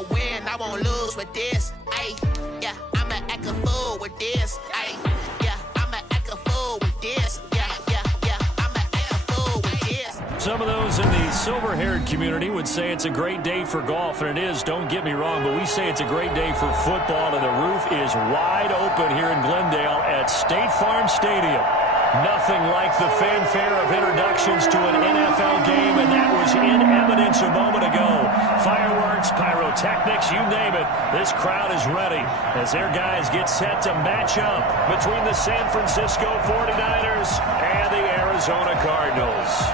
I'ma win, I won't lose with this. Ayy, yeah, I'ma act a fool with this. Ayy, yeah, I'ma act a fool with this. I'ma act a fool with this. Some of those in the silver-haired community would say it's a great day for golf, and it is, don't get me wrong, but we say it's a great day for football, and the roof is wide open here in Glendale at State Farm Stadium. Nothing like the fanfare of introductions to an NFL game, and that was in evidence a moment ago. Fireworks, pyrotechnics, you name it. This crowd is ready as their guys get set to match up between the San Francisco 49ers and the Arizona Cardinals.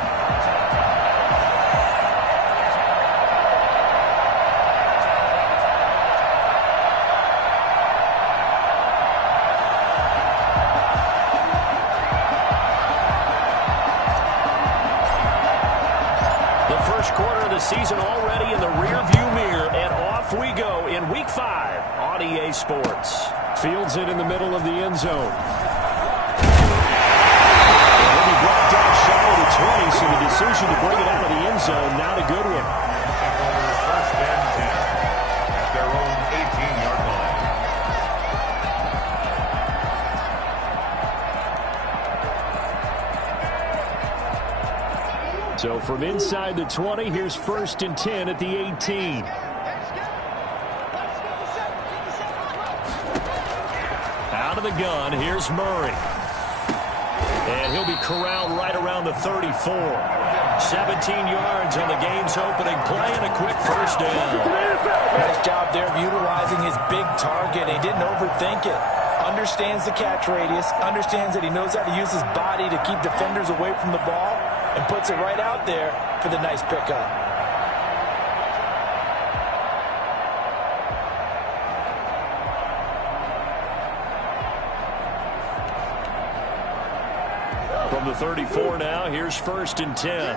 Season already in the rearview mirror, and off we go in Week 5 on EA Sports. Fields it in the middle of the end zone. And he brought down shy of the 20, so the decision to bring it out of the end zone, not a good one. First and 10 at their own 18-yard line. So from inside the 20, here's first and 10 at the 18. Out of the gun, here's Murray. And he'll be corralled right around the 34. 17 yards on the game's opening play and a quick first down. Nice job there of utilizing his big target. He didn't overthink it. Understands the catch radius, understands that he knows how to use his body to keep defenders away from the ball, and puts it right out there for the nice pickup. From the 34 now, here's first and 10.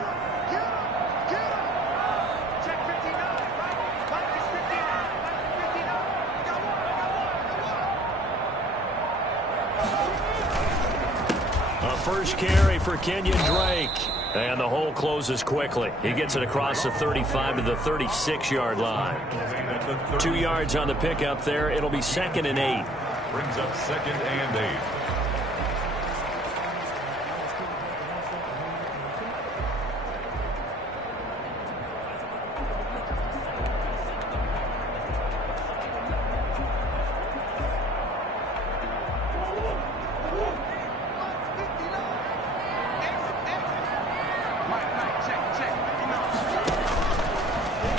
A first carry for Kenyon Drake. And the hole closes quickly. He gets it across the 35 to the 36-yard line. 2 yards on the pickup there. It'll be second and 8. Brings up second and 8.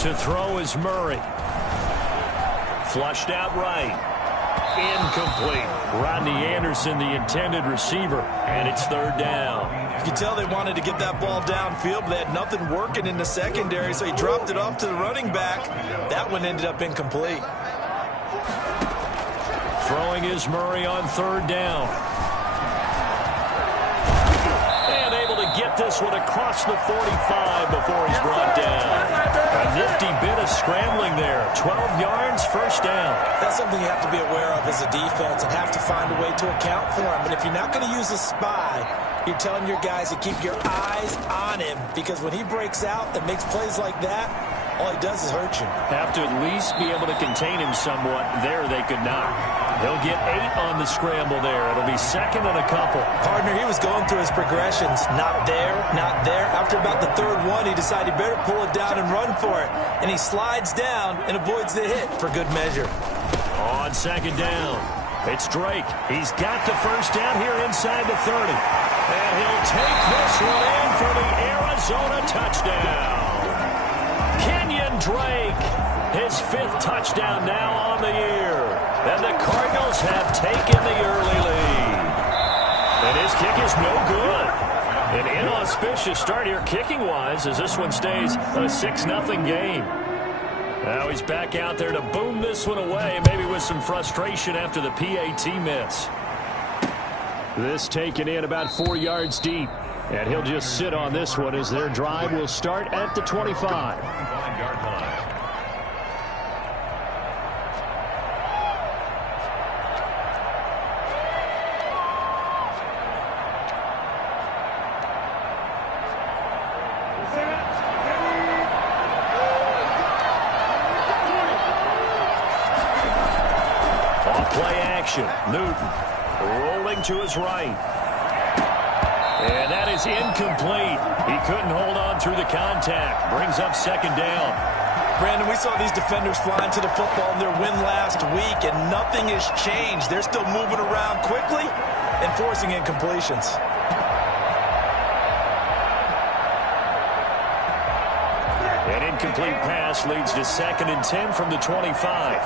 To throw is Murray. Flushed out right. Incomplete. Rodney Anderson, the intended receiver, and it's third down. You can tell they wanted to get that ball downfield, but they had nothing working in the secondary, so he dropped it off to the running back. That one ended up incomplete. Throwing is Murray on third down. And able to get this one across the 45 before he's brought down. A nifty bit of scrambling there. 12 yards, first down. That's something you have to be aware of as a defense and have to find a way to account for him. And if you're not going to use a spy, you're telling your guys to keep your eyes on him, because when he breaks out and makes plays like that, all he does is hurt you. Have to at least be able to contain him somewhat. There they could not. They'll get 8 on the scramble there. It'll be second and a couple. Partner, he was going through his progressions. Not there, not there. After about the third one, he decided he better pull it down and run for it. And he slides down and avoids the hit for good measure. On second down, it's Drake. He's got the first down here inside the 30. And he'll take this one in for the Arizona touchdown. Kenyon Drake, his 5th touchdown now on the year. And the Cardinals have taken the early lead. And his kick is no good. An inauspicious start here kicking-wise as this one stays a 6-0 game. Now he's back out there to boom this one away, maybe with some frustration after the PAT miss. This taken in about 4 yards deep. And he'll just sit on this one as their drive will start at the 25. 5-yard line. Play action. Newton rolling to his right. And that is incomplete. He couldn't hold on through the contact. Brings up second down. Brandon, we saw these defenders flying to the football in their win last week, and nothing has changed. They're still moving around quickly and forcing incompletions. An incomplete pass leads to 2nd and 10 from the 25.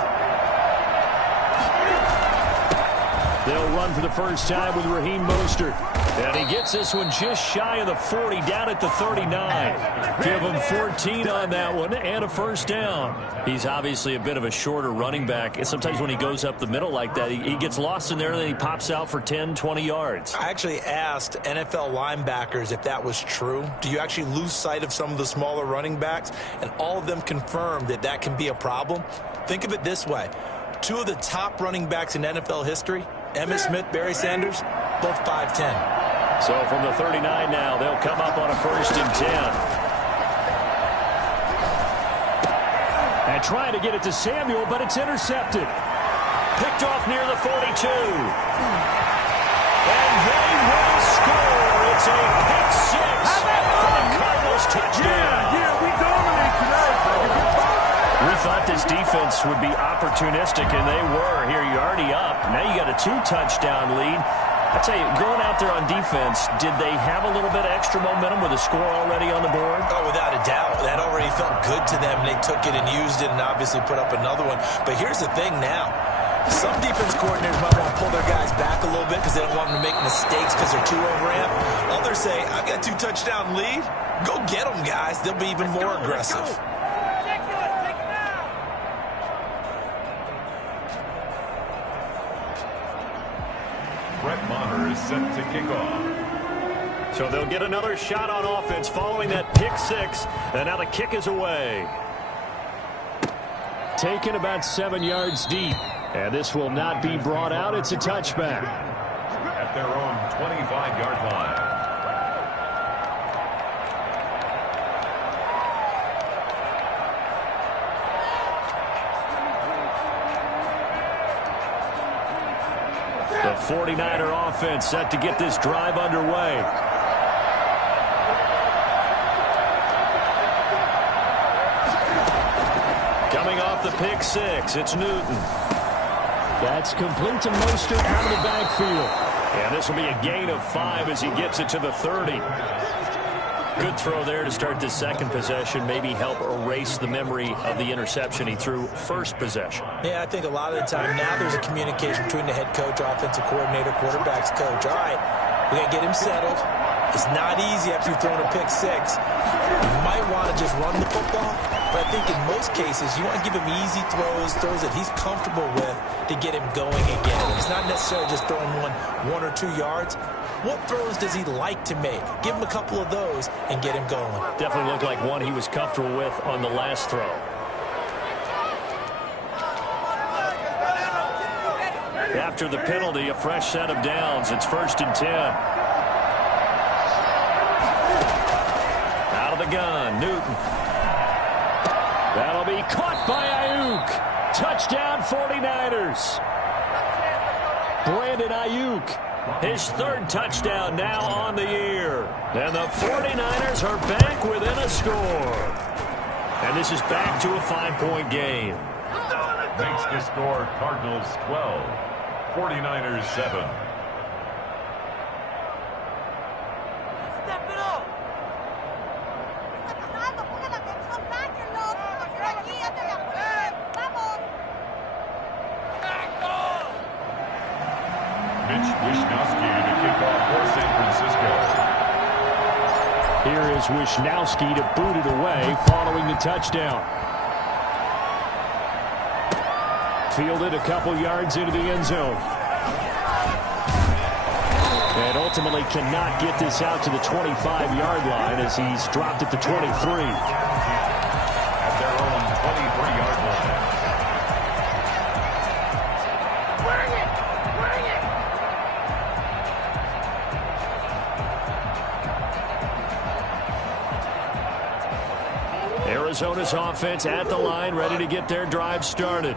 They'll run for the first time with Raheem Mostert. And he gets this one just shy of the 40, down at the 39. Give him 14 on that one and a first down. He's obviously a bit of a shorter running back. And sometimes when he goes up the middle like that, he gets lost in there and then he pops out for 10, 20 yards. I actually asked NFL linebackers if that was true. Do you actually lose sight of some of the smaller running backs? And all of them confirmed that that can be a problem. Think of it this way. 2 of the top running backs in NFL history, Emmitt Smith, Barry Sanders, both 5'10". So from the 39 now, they'll come up on a 1st and 10. And trying to get it to Samuel, but it's intercepted. Picked off near the 42. And they will score. It's a pick 6 for the Cardinals touchdown. Yeah, we dominate tonight. We thought this defense would be opportunistic, and they were. Here, you're already up. Now you got a 2-touchdown lead. I tell you, going out there on defense, did they have a little bit of extra momentum with a score already on the board? Oh, without a doubt. That already felt good to them. They took it and used it and obviously put up another one. But here's the thing now. Some defense coordinators might want to pull their guys back a little bit because they don't want them to make mistakes because they're too overamped. Others say, I've got a 2-touchdown lead. Go get them, guys. They'll be even more aggressive. Brett Maher is set to kick off. So they'll get another shot on offense following that pick 6. And now the kick is away. Taken about 7 yards deep. And this will not be brought out. It's a touchback. At their own 25-yard line. The 49er offense set to get this drive underway. Coming off the pick 6, it's Newton. That's complete to Mostert out of the backfield. And this will be a gain of 5 as he gets it to the 30. Good throw there to start the second possession. Maybe help erase the memory of the interception he threw first possession. Yeah, I think a lot of the time now there's a communication between the head coach, offensive coordinator, quarterback's coach. All right, we got to get him settled. It's not easy after you've thrown a pick 6. You might want to just run the football, but I think in most cases you want to give him easy throws that he's comfortable with to get him going again. It's not necessarily just throwing one or 2 yards. What throws does he like to make? Give him a couple of those and get him going. Definitely looked like one he was comfortable with on the last throw. After the penalty, a fresh set of downs. It's 1st and 10. Out of the gun, Newton. That'll be caught by Ayuk. Touchdown 49ers. Brandon Ayuk. His 3rd touchdown now on the year. And the 49ers are back within a score. And this is back to a 5-point game. Makes the score Cardinals 12, 49ers 7. Here is Wishnowsky to boot it away following the touchdown. Fielded a couple yards into the end zone. And ultimately cannot get this out to the 25-yard line as he's dropped at the 23. At their own 23-yard line. Arizona's offense at the line, ready to get their drive started.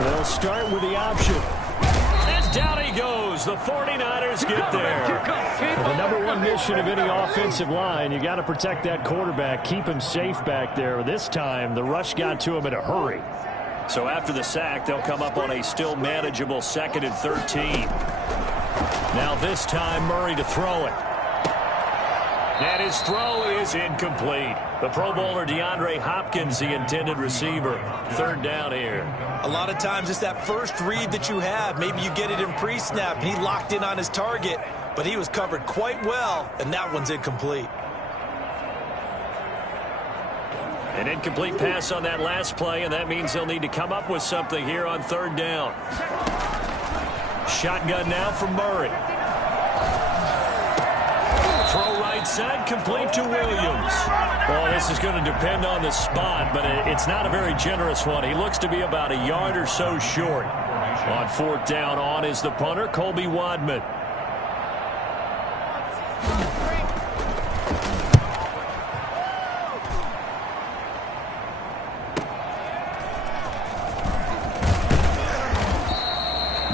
They'll start with the option. And down he goes. The 49ers get there. The number one mission of any offensive line, you got to protect that quarterback, keep him safe back there. This time, the rush got to him in a hurry. So after the sack, they'll come up on a still manageable 2nd and 13. Now this time, Murray to throw it. And his throw is incomplete. The Pro Bowler DeAndre Hopkins, the intended receiver. 3rd down here. A lot of times it's that first read that you have. Maybe you get it in pre-snap, and he locked in on his target, but he was covered quite well, and that one's incomplete. An incomplete pass on that last play, and that means they'll need to come up with something here on 3rd down. Shotgun now from Murray. Throw right side, complete to Williams. Well, this is going to depend on the spot, but it's not a very generous one. He looks to be about a yard or so short. On 4th down, on is the punter, Colby Wadman.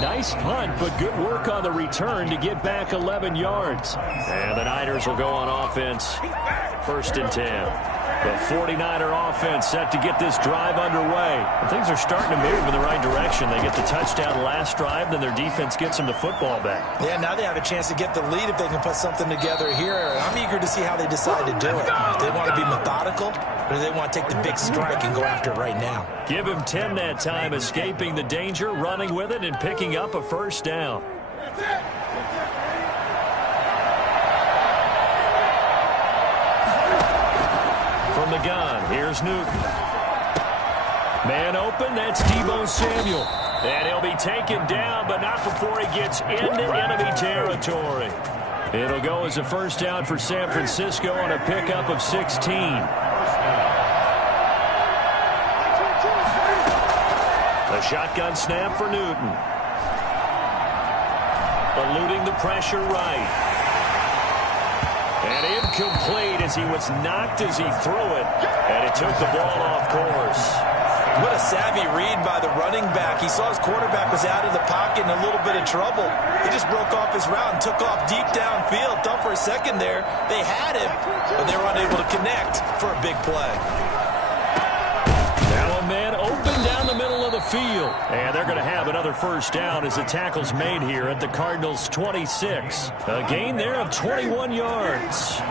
Nice punt, but good work on the return to get back 11 yards. And the Niners will go on offense. 1st and 10. The 49er offense set to get this drive underway. And things are starting to move in the right direction. They get the touchdown last drive, then their defense gets them the football back. Yeah, now they have a chance to get the lead if they can put something together here. I'm eager to see how they decide to do it. Do they want to be methodical, or do they want to take the big strike and go after it right now? Give him 10 that time, escaping the danger, running with it, and picking up a 1st down. From the gun, here's Newton. Man open, that's Deebo Samuel. And he'll be taken down, but not before he gets into enemy territory. It'll go as a 1st down for San Francisco on a pickup of 16. A shotgun snap for Newton. Eluding the pressure right. And incomplete as he was knocked as he threw it. And it took the ball off course. What a savvy read by the running back. He saw his quarterback was out of the pocket in a little bit of trouble. He just broke off his route and took off deep downfield. Thought for a second there they had him, but they were unable to connect for a big play. Now a man open down the middle of the field. And they're going to have another 1st down as the tackle's made here at the Cardinals' 26. A gain there of 21 yards.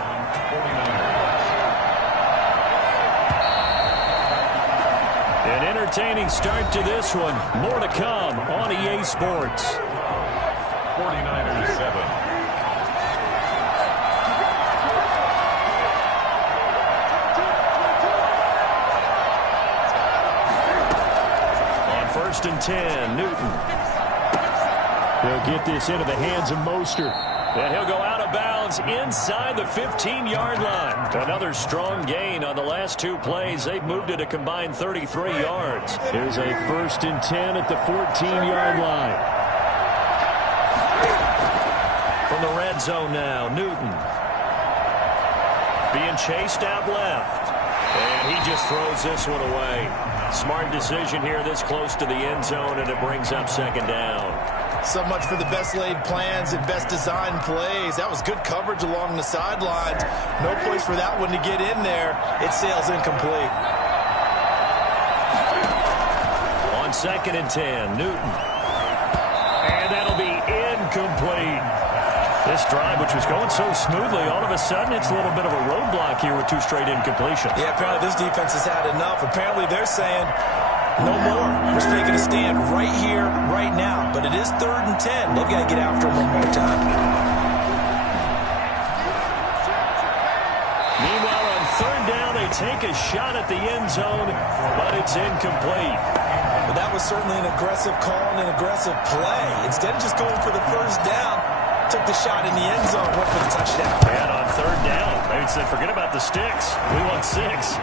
An entertaining start to this one. More to come on EA Sports. 49ers 7. On 1st and 10, Newton. He'll get this into the hands of Mostert. And he'll go out of bounds inside the 15-yard line. Another strong gain on the last 2 plays. They've moved it a combined 33 yards. Here's a 1st and 10 at the 14-yard line. From the red zone now, Newton. Being chased out left. And he just throws this one away. Smart decision here this close to the end zone, and it brings up 2nd down. So much for the best laid plans and best designed plays. That was good coverage along the sidelines. No place for that one to get in there. It sails incomplete. On 2nd and 10, Newton. And that'll be incomplete. This drive, which was going so smoothly, all of a sudden it's a little bit of a roadblock here with 2 straight incompletions. Yeah, apparently this defense has had enough. Apparently they're saying, no more. We're taking a stand right here, right now. But it is 3rd and 10. They've got to get after him one more time. Meanwhile, on 3rd down, they take a shot at the end zone, but it's incomplete. But that was certainly an aggressive call and an aggressive play. Instead of just going for the 1st down, took the shot in the end zone, went for the touchdown. And on 3rd down, they said, forget about the sticks. We want 6.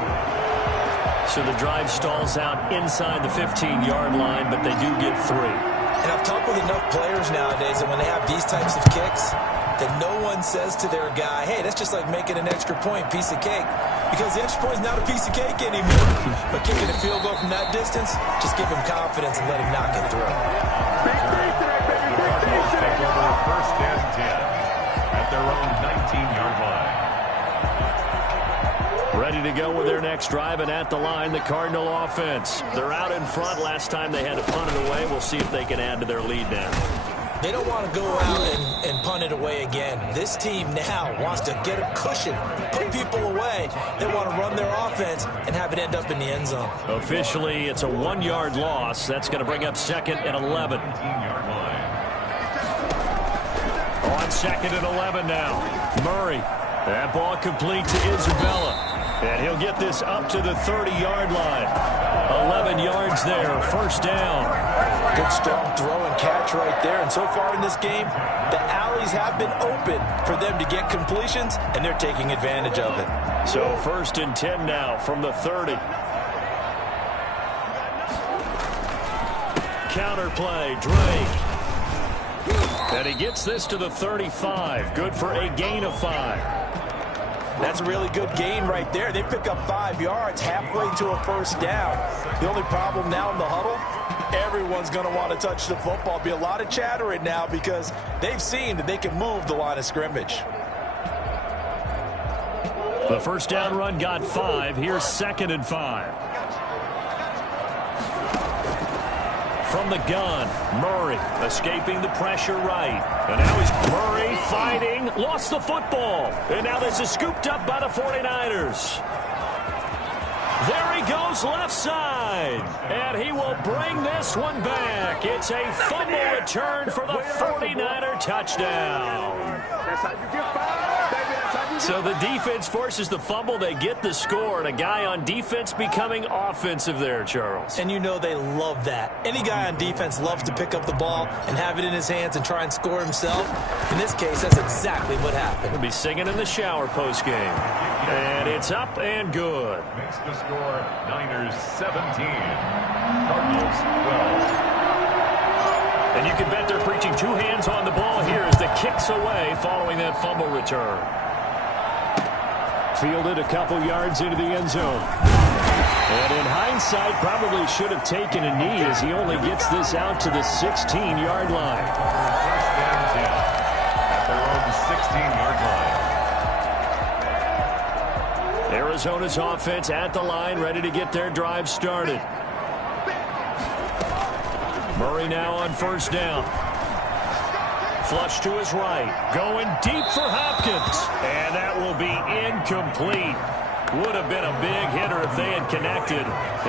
So the drive stalls out inside the 15-yard line, but they do get 3. And I've talked with enough players nowadays that when they have these types of kicks, that no one says to their guy, hey, that's just like making an extra point, piece of cake. because the extra point is not a piece of cake anymore. But kicking a field goal from that distance, just give him confidence and let him knock it through. The Cardinals take over 1st and 10 at their own 19-yard line. Ready to go with their next drive, and at the line, the Cardinal offense. They're out in front. Last time they had to punt it away. We'll see if they can add to their lead now. They don't want to go out and punt it away again. This team now wants to get a cushion, put people away. They want to run their offense and have it end up in the end zone. Officially, it's a 1-yard loss. That's going to bring up 2nd and 11. 19-yard line. On 2nd and 11 now. Murray. That ball complete to Isabella. And he'll get this up to the 30-yard line. 11 yards there, 1st down. Good strong throw and catch right there. And so far in this game, the alleys have been open for them to get completions, and they're taking advantage of it. So 1st and 10 now from the 30. Counter play, Drake. And he gets this to the 35. Good for a gain of 5. That's a really good gain right there. They pick up 5 yards halfway to a 1st down. The only problem now in the huddle, everyone's going to want to touch the football. Be a lot of chattering now because they've seen that they can move the line of scrimmage. The 1st down run got 5. Here's 2nd and 5. From the gun, Murray escaping the pressure right. And now he's Murray fighting, lost the football. And now this is scooped up by the 49ers. There he goes left side. And he will bring this one back. It's a fumble return for the 49er touchdown. That's how you get fired, baby. That's how you So the defense forces the fumble. They get the score. And a guy on defense becoming offensive there, Charles. And you know they love that. Any guy on defense loves to pick up the ball and have it in his hands and try and score himself. In this case, that's exactly what happened. He'll be singing in the shower postgame. And it's up and good. Makes the score Niners 17, Cardinals 12. And you can bet they're preaching 2 hands on the ball here as the kick's away following that fumble return. Fielded a couple yards into the end zone. And in hindsight, probably should have taken a knee as he only gets this out to the 16-yard line. 1st and 10 at their own 16-yard line. Arizona's offense at the line, ready to get their drive started. Murray now on 1st down. Flush to his right. Going deep for Hopkins. And that will be incomplete. Would have been a big hitter if they had connected.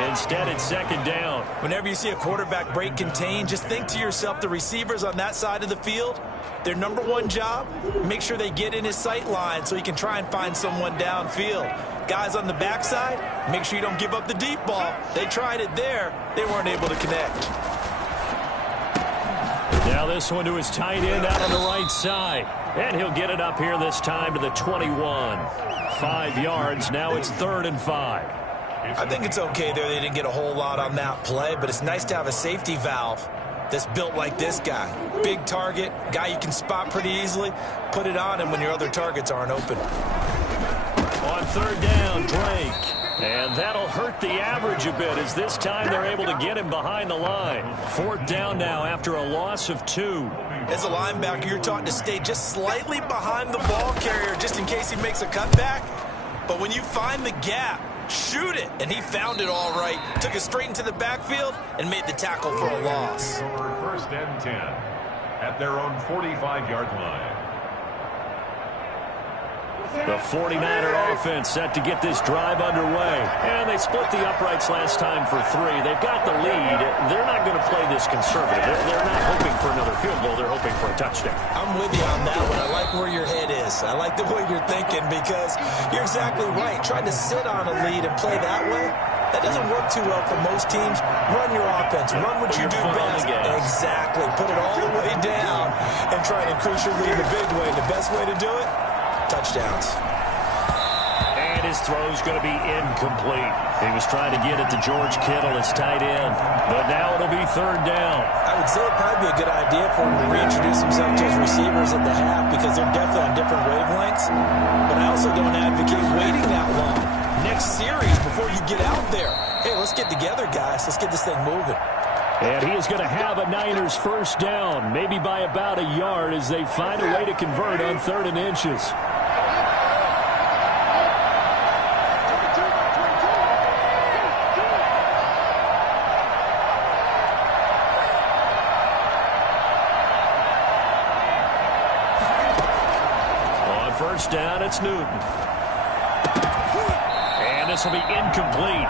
Instead, it's 2nd down. Whenever you see a quarterback break contain, just think to yourself, the receivers on that side of the field, their number one job, make sure they get in his sight line so he can try and find someone downfield. Guys on the backside, make sure you don't give up the deep ball. They tried it there. They weren't able to connect. Now this one to his tight end out on the right side. And he'll get it up here this time to the 21. 5 yards. Now it's 3rd and 5. I think it's okay there. They didn't get a whole lot on that play, but it's nice to have a safety valve that's built like this guy. Big target, guy you can spot pretty easily. Put it on him when your other targets aren't open. On 3rd down, Drake. And that'll hurt the average a bit as this time they're able to get him behind the line. 4th down now after a loss of 2. As a linebacker, you're taught to stay just slightly behind the ball carrier just in case he makes a cutback. But when you find the gap, shoot it. And he found it all right. Took it straight into the backfield and made the tackle for a loss. Over 1st and 10 at their own 45-yard line. The 49er offense set to get this drive underway. And they split the uprights last time for 3. They've got the lead. They're not going to play this conservative. They're not hoping for another field goal. They're hoping for a touchdown. I'm with you on that one. I like where your head is. I like the way you're thinking because you're exactly right. Trying to sit on a lead and play that way, that doesn't work too well for most teams. Run your offense. Run what you do best. Exactly. Put it all the way down and try and increase your lead the big way. The best way to do it, touchdowns. And his throw's going to be incomplete. He was trying to get it to George Kittle, his tight end. But now it'll be 3rd down. I would say it'd probably be a good idea for him to reintroduce himself to his receivers at the half because they're definitely on different wavelengths. But I also don't advocate waiting that long. there. Hey, let's get together, guys. Let's get this thing moving. And he is going to have a Niners first down, maybe by about a yard as they find a way to convert on 3rd and inches. On first down, it's Newton. And this will be incomplete.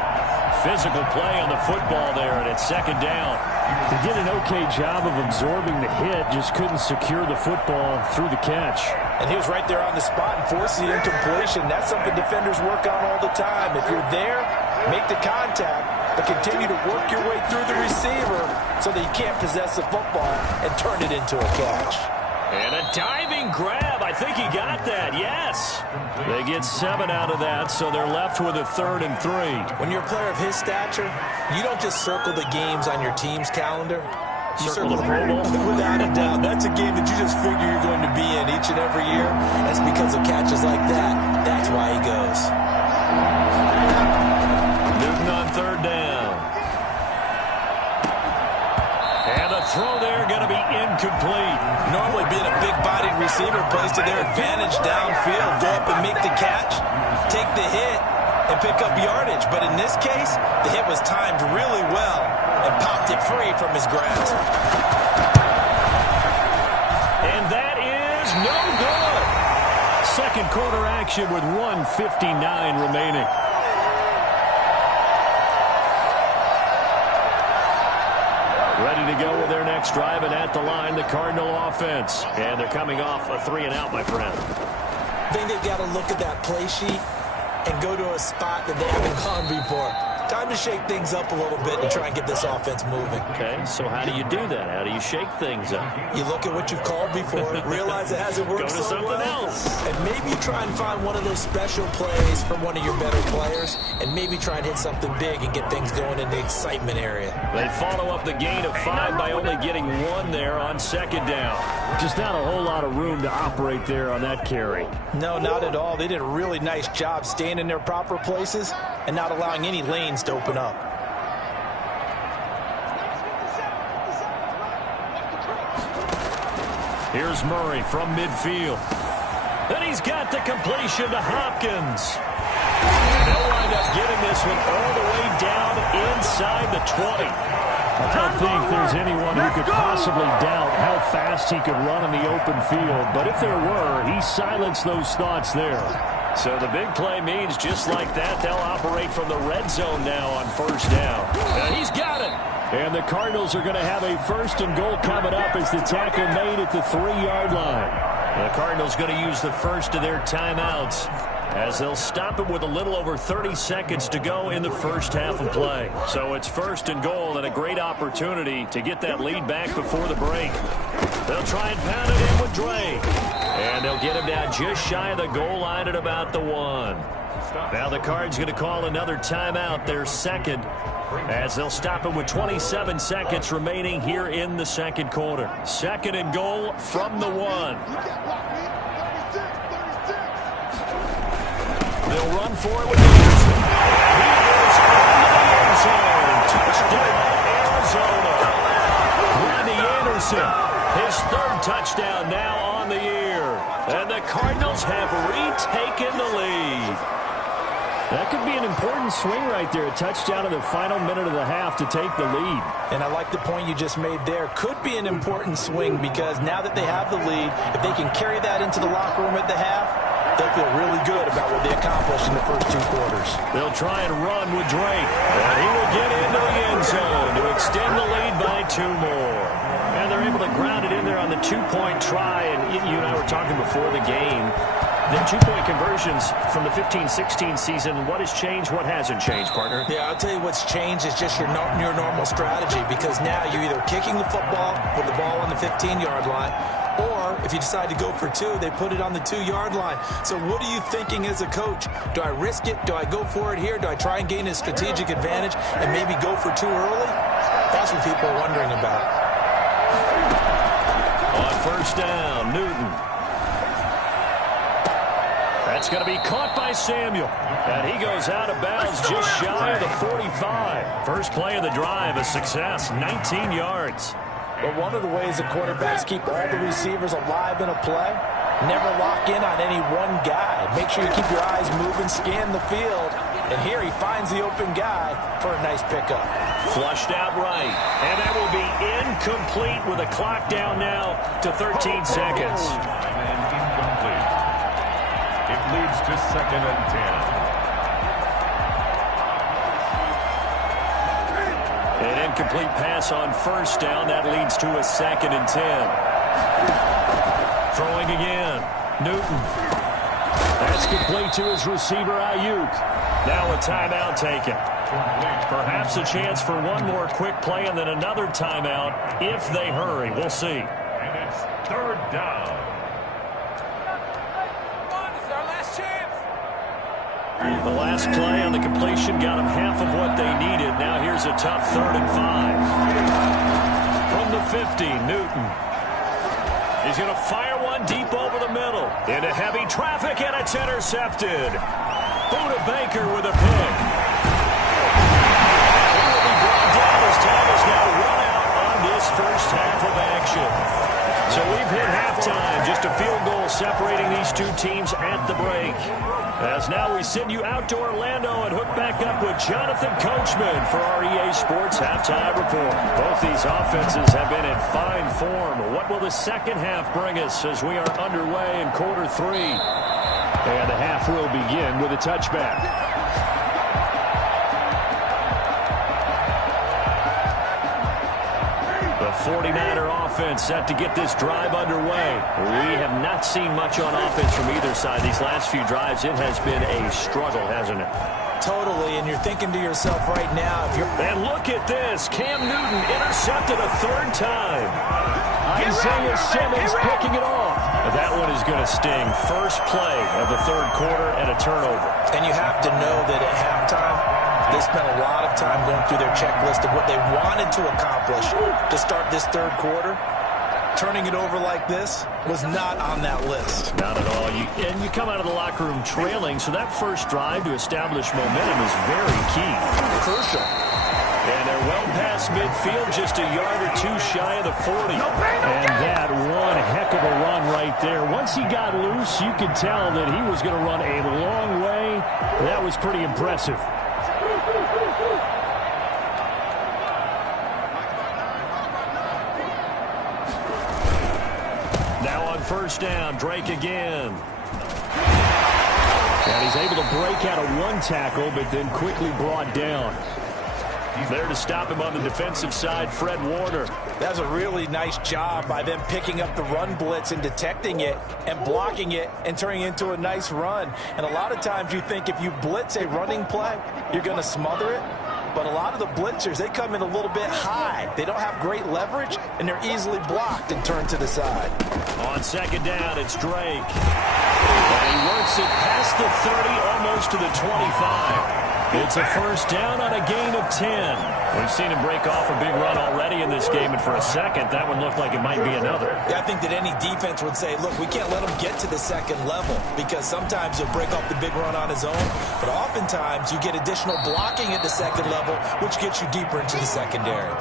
Physical play on the football there, and it's 2nd down. He did an okay job of absorbing the hit, just couldn't secure the football through the catch. And he was right there on the spot and forced the incompletion. That's something defenders work on all the time. If you're there, make the contact, but continue to work your way through the receiver so that you can't possess the football and turn it into a catch. And a diving grab. I think he got that, yes. They get 7 out of that, so they're left with a 3rd and 3. When you're a player of his stature, you don't just circle the games on your team's calendar. You circle the Pro Bowl. Without a doubt. That's a game that you just figure you're going to be in each and every year. That's because of catches like that. That's why he goes. Newton on 3rd down. And the throw there going to be incomplete. Normally being a big-bodied receiver plays to their advantage downfield. Go up and make the catch, take the hit, and pick up yardage. But in this case, the hit was timed really well and popped it free from his grasp. And that is no good. 2nd quarter action with 1:59 remaining. Ready to go with their next drive, and at the line, the Cardinal offense. And they're coming off a 3-and-out, my friend. I think they've got to look at that play sheet and go to a spot that they haven't gone before. Time to shake things up a little bit and try and get this offense moving. Okay, so how do you do that? How do you shake things up? You look at what you've called before, realize it hasn't worked so well. Go to something else. And maybe you try and find one of those special plays from one of your better players, and maybe try and hit something big and get things going in the excitement area. They follow up the gain of 5 by only getting 1 there on 2nd down. Just not a whole lot of room to operate there on that carry. No, not at all. They did a really nice job staying in their proper places and not allowing any lanes to open up. Here's Murray from midfield. Then he's got the completion to Hopkins. And they'll wind up getting this one all the way down inside the 20. I don't think there's anyone who could possibly doubt how fast he could run in the open field. But if there were, he silenced those thoughts there. So the big play means just like that, they'll operate from the red zone now on 1st down. And he's got it. And the Cardinals are going to have a 1st and goal coming up as the tackle made at the 3-yard line. The Cardinals going to use the first of their timeouts as they'll stop it with a little over 30 seconds to go in the first half of play. So it's 1st and goal and a great opportunity to get that lead back before the break. They'll try and pound it in with Drake. And they'll get him down just shy of the goal line at about the 1. Now the Cards going to call another timeout, their 2nd, as they'll stop it with 27 seconds remaining here in the 2nd quarter. 2nd and goal from the 1. They'll run for it with Anderson. He is into the end zone. Touchdown, Arizona. Rodney Anderson, his 3rd touchdown now on the year. And the Cardinals have retaken the lead. That could be an important swing right there. A touchdown in the final minute of the half to take the lead. And I like the point you just made there. Could be an important swing because now that they have the lead, if they can carry that into the locker room at the half, they'll feel really good about what they accomplished in the first 2 quarters. They'll try and run with Drake. And he will get into the end zone to extend the lead by 2 more. And they're able to ground it in there on the 2-point try. And you and I were talking before the game. The 2-point conversions from the 15-16 season, what has changed, what hasn't changed, partner? Yeah, I'll tell you what's changed is just your normal strategy, because now you're either kicking the football with the ball on the 15-yard line, or if you decide to go for 2, they put it on the 2-yard line. So what are you thinking as a coach? Do I risk it? Do I go for it here? Do I try and gain a strategic advantage and maybe go for 2 early? That's what people are wondering about. On 1st down, Newton. That's going to be caught by Samuel. And he goes out of bounds just shy of the 45. First play of the drive, a success, 19 yards. But one of the ways the quarterbacks keep all the receivers alive in a play, never lock in on any one guy. Make sure you keep your eyes moving, scan the field. And here he finds the open guy for a nice pickup. Flushed out right. And that will be incomplete with a clock down now to 13 seconds. And incomplete. It leads to 2nd and 10. An incomplete pass on first down. That leads to a 2nd and 10. Throwing again. Newton. That's complete to his receiver, Ayuk. Now a timeout taken. Perhaps a chance for one more quick play and then another timeout if they hurry. We'll see. And it's 3rd down. Come on, this is our last chance. The last play on the completion got them half of what they needed. Now here's a tough 3rd and 5. From the 50, Newton. He's going to fire one deep over the middle. Into heavy traffic, and it's intercepted. Buda Baker with a pick. He will be brought down as time is now run out on this first half of action. So we've hit halftime. Just a field goal separating these two teams at the break. As now we send you out to Orlando and hook back up with Jonathan Coachman for our EA Sports Halftime Report. Both these offenses have been in fine form. What will the second half bring us as we are underway in quarter 3? And the half will begin with a touchback. The 49er offense set to get this drive underway. We have not seen much on offense from either side. These last few drives, it has been a struggle, hasn't it? Totally, and you're thinking to yourself right now, if you're... And look at this. Cam Newton intercepted a 3rd time. Isaiah Simmons picking it off. That one is going to sting. First play of the 3rd quarter and a turnover. And you have to know that at halftime, they spent a lot of time going through their checklist of what they wanted to accomplish to start this 3rd quarter. Turning it over like this was not on that list. Not at all. And you come out of the locker room trailing, so that first drive to establish momentum is very key. Crucial. And they're well past midfield, just a yard or two shy of the 40. And that one heck of a run right there. Once he got loose, you could tell that he was going to run a long way. That was pretty impressive. Now on first down, Drake again. And he's able to break out of one tackle, but then quickly brought down. There to stop him on the defensive side, Fred Warner. That's a really nice job by them picking up the run blitz and detecting it and blocking it and turning it into a nice run. And a lot of times you think if you blitz a running play, you're going to smother it. But a lot of the blitzers, they come in a little bit high. They don't have great leverage, and they're easily blocked and turned to the side. On second down, it's Drake. And he works it past the 30, almost to the 25. It's a first down on a gain of 10. We've seen him break off a big run already in this game, and for a second, that one looked like it might be another. Yeah, I think that any defense would say, look, we can't let him get to the second level because sometimes he'll break off the big run on his own, but oftentimes you get additional blocking at the second level, which gets you deeper into the secondary.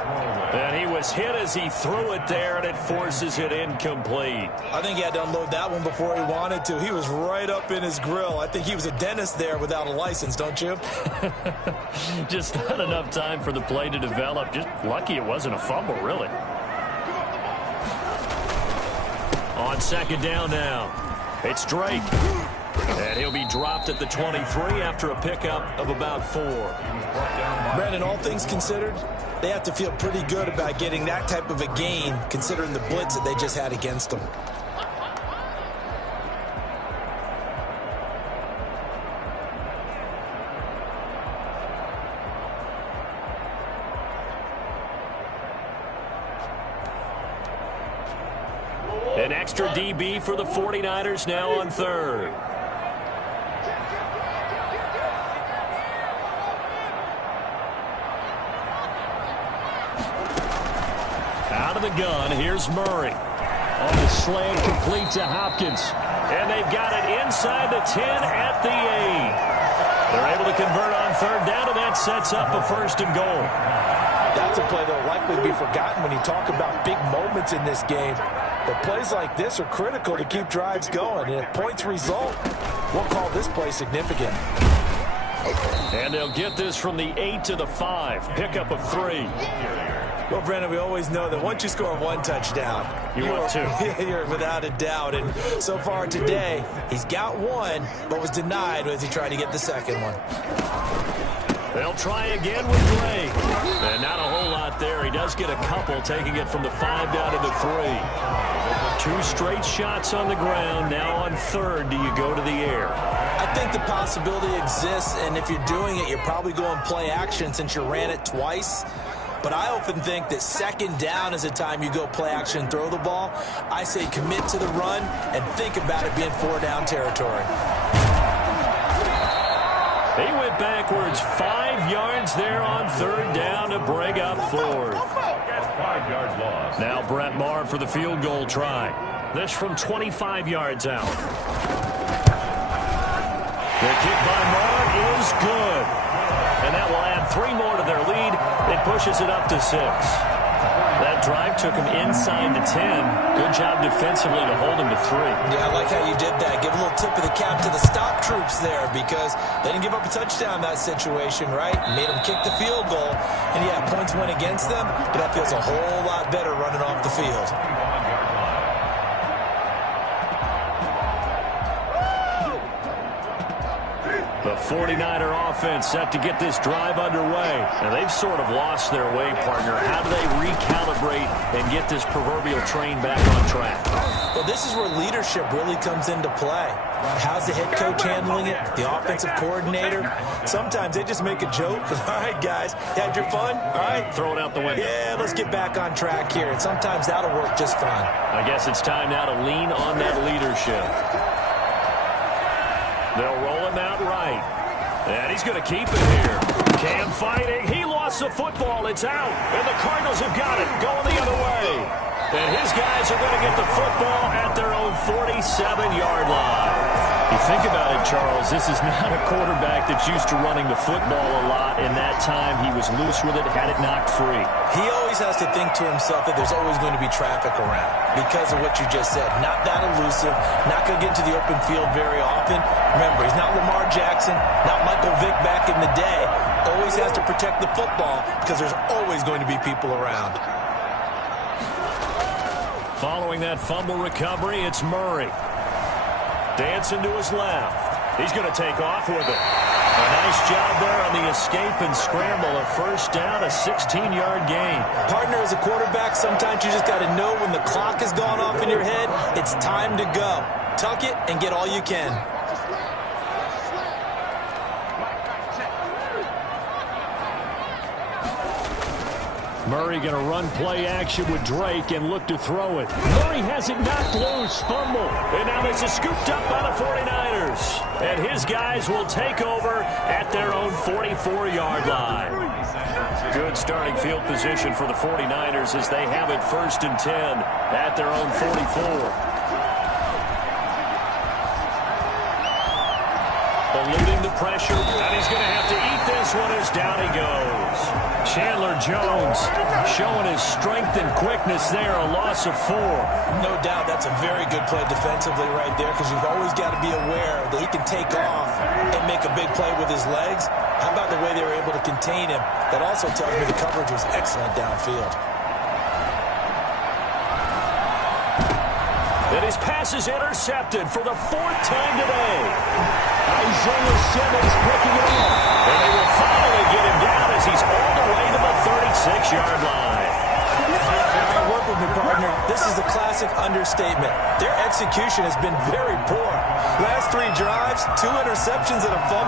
And he was hit as he threw it there, and it forces it incomplete. I think he had to unload that one before he wanted to. He was right up in his grill. I think he was a dentist there without a license, don't you? Just not enough time for the play to develop. Just lucky it wasn't a fumble, really. On second down now, it's Drake. And he'll be dropped at the 23 after a pickup of about 4. Brandon, all things considered, they have to feel pretty good about getting that type of a gain considering the blitz that they just had against them. An extra DB for the 49ers now on third. Out of the gun, here's Murray. On the slant, complete to Hopkins. And they've got it inside the 10 at the 8. They're able to convert on third down, and that sets up a 1st and goal. That's a play that will likely be forgotten when you talk about big moments in this game. But plays like this are critical to keep drives going. And if points result, we'll call this play significant. And they'll get this from the 8 to the 5. Pickup of 3. Well, Brandon, we always know that once you score one touchdown, you're without a doubt. And so far today, he's got one, but was denied as he tried to get the second one. They'll try again with Drake. And not a whole lot there. He does get a couple, taking it from the 5 down to the 3. 2 straight shots on the ground. Now on third, do you go to the air? I think the possibility exists, and if you're doing it, you're probably going play action since you ran it twice. But I often think that second down is the time you go play action and throw the ball. I say commit to the run and think about it being 4-down territory. He went backwards 5 yards there on third down to bring up fourth. 5 yards lost. Now Brett Maher for the field goal try. This from 25 yards out. The kick by Maher is good. And that will add 3 more to their lead. It pushes it up to 6. That drive took him inside the 10. Good job defensively to hold him to 3. Yeah, I like how you did that. Give a little tip of the cap to the stop troops there because they didn't give up a touchdown in that situation, right? Made them kick the field goal. And, yeah, points went against them, but that feels a whole lot better running off the field. The 49er offense set to get this drive underway. And they've sort of lost their way, partner. How do they recalibrate and get this proverbial train back on track? Well, this is where leadership really comes into play. How's the head coach handling it? The offensive coordinator? Sometimes they just make a joke. All right, guys, you had your fun? All right. Throw it out the window. Yeah, let's get back on track here. And sometimes that'll work just fine. I guess it's time now to lean on that leadership. They'll roll him out right. And he's going to keep it here. Cam fighting. He lost the football. It's out. And the Cardinals have got it. Going the other way. And his guys are going to get the football at their own 47-yard line. You think about it, Charles, this is not a quarterback that's used to running the football a lot. In that time, he was loose with it, had it knocked free. He always has to think to himself that there's always going to be traffic around because of what you just said. Not that elusive, not going to get to the open field very often. Remember, he's not Lamar Jackson, not Michael Vick back in the day. Always has to protect the football because there's always going to be people around. Following that fumble recovery, it's Murray. Dancing to his left. He's going to take off with it. A nice job there on the escape and scramble. A first down, a 16-yard gain. Partner, as a quarterback, sometimes you just got to know when the clock has gone off in your head, it's time to go. Tuck it and get all you can. Murray going to run play action with Drake and look to throw it. Murray has it knocked loose. Fumble. And now this is scooped up by the 49ers. And his guys will take over at their own 44-yard line. Good starting field position for the 49ers as they have it 1st and 10 at their own 44. Eluding the pressure, and he's going to have to eat this one as down he goes. Chandler Jones showing his strength and quickness there, a loss of 4. No doubt that's a very good play defensively right there because you've always got to be aware that he can take off and make a big play with his legs. How about the way they were able to contain him? That also tells me the coverage was excellent downfield. And his pass is intercepted for the 4th time today. Isaiah Simmons picking it up. And they will finally get him down as he's all the way to the 36-yard line. Work with me, partner. This is a classic understatement. Their execution has been very poor. Last 3 drives, 2 interceptions and a fumble.